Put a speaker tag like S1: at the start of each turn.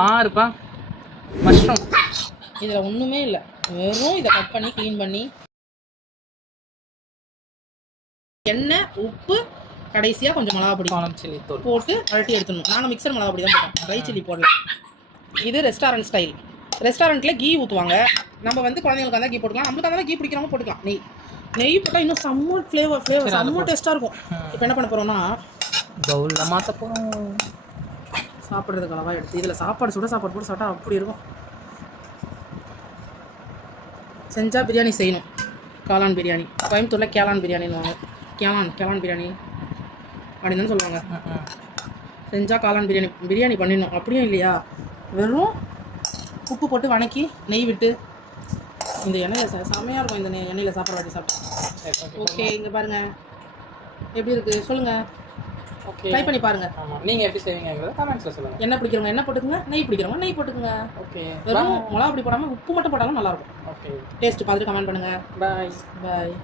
S1: பாருப்பா. மஷ்ரூம்.
S2: இதில் ஒன்றுமே இல்லை. வெறும் இதை கட் பண்ணி க்ளீன் பண்ணி. எண்ணெய் உப்பு கடைசியாக கொஞ்சம் மிளகா பொடி
S1: காலம் சில்லி தூள்
S2: போட்டு அழட்டி எடுத்துடணும். நாங்கள் மிக்சர் மிளகா பொடி தான் போட்டோம் ட்ரை சில்லி போடல. இது ரெஸ்டாரண்ட் ஸ்டைல் ரெஸ்டாரண்ட்டில் கீ ஊற்றுவாங்க நம்ம வந்து குழந்தைங்களுக்கு அந்த கீ போட்டுக்கலாம். நம்மளுக்கு அந்த கீ பிடிக்கிறவங்க போட்டுக்கலாம். நெய். நெய் போட்டால் இன்னும் செம்ம ஃப்ளேவர் ஃப்ளேவர் செம்ம டேஸ்ட்டாக இருக்கும். இப்போ என்ன பண்ண போகிறோம்னா
S1: பவுலில் மாற்ற போகிறோம்
S2: சாப்பிட்றதுக்கு அளவாக எடுத்து இதில் சாப்பாடு சுட சாப்பாடு போட்டு சாப்பிட்டா அப்படி இருக்கும். செஞ்சால் பிரியாணி செய்யணும். காளான் பிரியாணி. கோயம்புத்தூரில் கேளான் பிரியாணின்னுவாங்க கேளான் கேளான் பிரியாணி. அப்படின்னு தானே சொல்லுவாங்க. செஞ்சால் காளான் பிரியாணி பிரியாணி பண்ணிடணும். அப்படியும் இல்லையா? வெறும் உப்பு போட்டு வணக்கி நெய் விட்டு இந்த எண்ணெயில் ச- செமையா இருக்கும் இந்த எண்ணெயில் சாப்பிட்ற வாட்டி சாப்பிட்டு. ஓகே இங்கே பாருங்கள் எப்படி இருக்குது சொல்லுங்கள்
S1: ஓகே
S2: ட்ரை பண்ணி பாருங்கள்
S1: ஆமாம் நீங்கள் எப்படி செய்வீங்கிறத கமெண்ட்ஸில் சொல்லுங்கள்
S2: எண்ணெய் பிடிக்கிறவங்க எண்ணெய் போட்டுக்கோங்க நெய் பிடிக்கிறவங்க நெய் போட்டுக்கோங்க.
S1: ஓகே
S2: வெறும் மிளகா அப்படி போடாமல் உப்பு மட்டும் போட்டாலும் நல்லாயிருக்கும்
S1: ஓகே
S2: டேஸ்ட் பார்த்துட்டு கமெண்ட் பண்ணுங்கள்
S1: பாய்
S2: பாய்